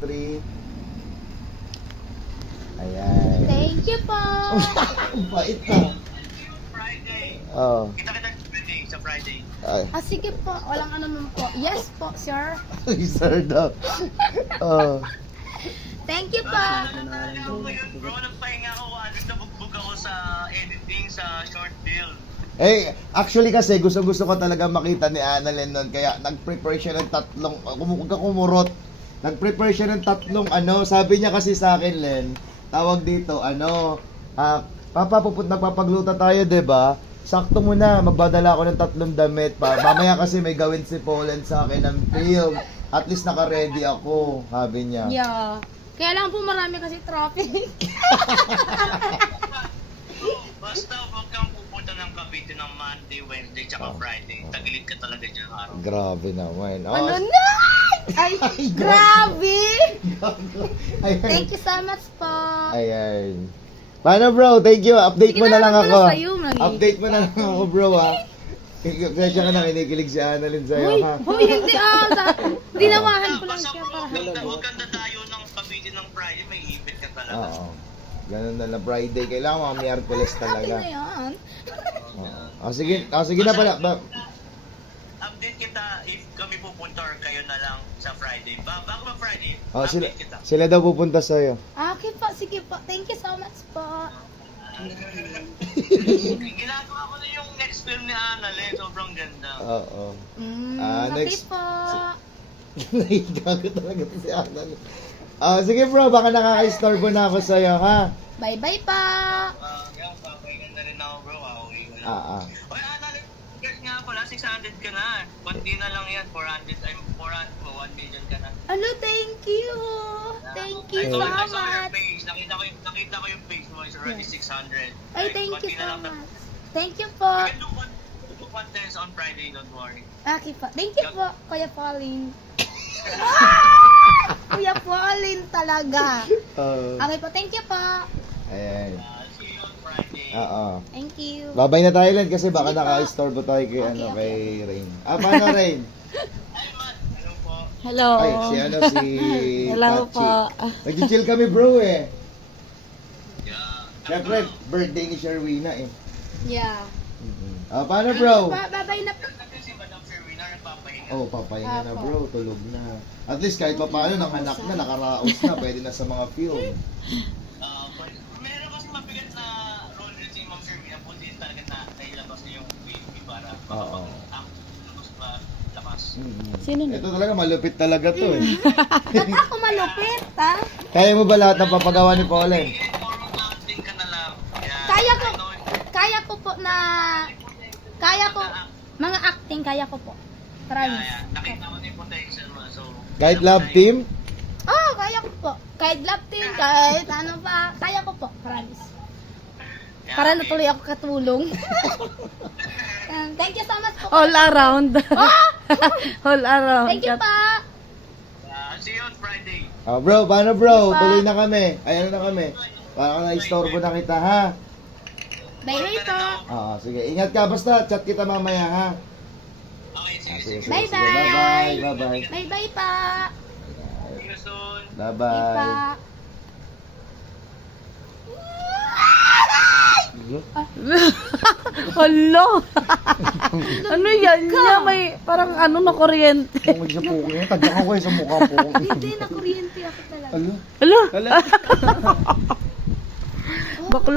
3. Ayan. Thank you po. Ang bait na. Friday. Oh. Kita-kita sa Friday. Ay, Sige po, walang ano naman po. Yes po, sir. sir daw. Oh. Thank you po. Bro, nagpahinga ako. Nabugbog ako sa editing sa short film. Eh, actually kasi gusto ko talaga makita ni Annalyn nun. Kaya nag-prepare siya ng tatlong, huwag ka kumurot. Nag-prepare siya ng tatlong sabi niya kasi sa akin, Len, tawag dito, Papa, nagpapagluta tayo, 'di ba? Sakto mo na, magbadala ako ng 3 damit pa. Mamaya kasi may gawin si Polen sa akin ng film. At least naka-ready ako, sabi niya. Yeah. Kaya lang po marami kasi traffic. Basta huwag kang pupunta ng Cavite ng Monday, Wednesday, tsaka Friday. Tagilid ka talaga dyan araw. Grabe naman. Ano na? Ay, grabe! Ayan. Thank you so much po. Ayan. Paano bro? Thank you. Update Sige mo na na lang lang ako. pala sa'yo, Mami. Update mo na lang ako bro ha. Kaya ka na kinikilig si Annalyn sa'yo Uy, ha. hindi dinawahan ko lang Basta siya bro, para. huwag kang dadayo ng Cavite ng Friday. May ipit ka talaga. Oo. Ganun na lang Friday. Kailangan mga Miyerkules Atin talaga. na yan. Oo. Sige na pala. Update kita if kami pupunta or kayo na lang sa Friday. Bago ba Friday, Sila, update kita. sila daw pupunta sa'yo. Okay po, sige po. Thank you so much po. Ginagawa ko na yung next film ni Annalyn. Sobrang ganda. Oo. Okay Next. po. Nahigago talaga to si Annalyn. Sige bro, baka nakaka-istorbo na ako sa'yo ha. Bye-bye pa. Yung papahingan na rin ako bro. Uwi ko na. Oy, Annalyn, guys nga pala, 600 ka na. Kunti na lang yan. 400 mo, 1 million ka na. Ano, thank you. Thank you I so saw your much. page. Nakita ko yung page mo. It's already 600. Ay, thank you Konti na so lang na- much. Thank you po. We can do contents on Friday, don't worry. Okay po. Thank you po, Kuya Pauline. Kuya Pauline talaga. Okay po, thank you po. Ayan. See you on Friday. Thank you. Babay na tayo Len kasi baka Sige po. naka-istorbo tayo kay Okay. kay Rain. Paano Rain? Hi, Matt. Hello po. Hello. Ay, si Hello Pachi. po. Nag-chill kami bro eh. Yeah. Siyempre, birthday ni Sherwina eh. Yeah. Paano bro? Bye-bye na po. Kasi si Madam Sherwina nagpapahinga. Oh, papahinga na Apo. bro, tulog na. At least kahit pa paano, nanganak na, nakaraos na, pwede na sa mga film. But meron kasi mabigat na role rin si Ma'am Sherwina. Pundi talaga na nailabas niya yung baby para Oo. makapag-act pa lakas. Sino na? Ito talaga, malupit talaga to eh. Ba't ako malupit, ha? Kaya mo ba lahat ng papagawa ni Paulen? Or acting ka na lang. Yeah. Kaya ko. I know Kaya ko po na... Kaya ko... Mga acting, kaya ko po. Promise. Yeah. Nakita mo na yung potential mo. So, Kahit love team? Oh, kaya ko po. Kahit love team, kahit ano pa. Kaya ko po. Promise. Yeah, Para okay. natuloy ako katulong. Thank you so much po. All around. Ah! All around. Thank you pa. See you on Friday. Bro, paano bro? Diba? Tuloy na kami. Ayan na kami. Baka na-istorbo na kita ha. Bye-bye po. Sige. Ingat ka. Basta chat kita mamaya ha. Okay, see you. Sige, sige, Bye-bye. sige. Bye-bye. Bye-bye. Bye-bye pa. See you soon. Bye Bye-bye. pa. Hello. Ano yan? Niya may parang ano na kuryente. Pungod sa puko niya. Tagyan ko kayo sa mukha po. Hindi, na kuryente ako talaga. Alo. Hello. Alo. Bakla.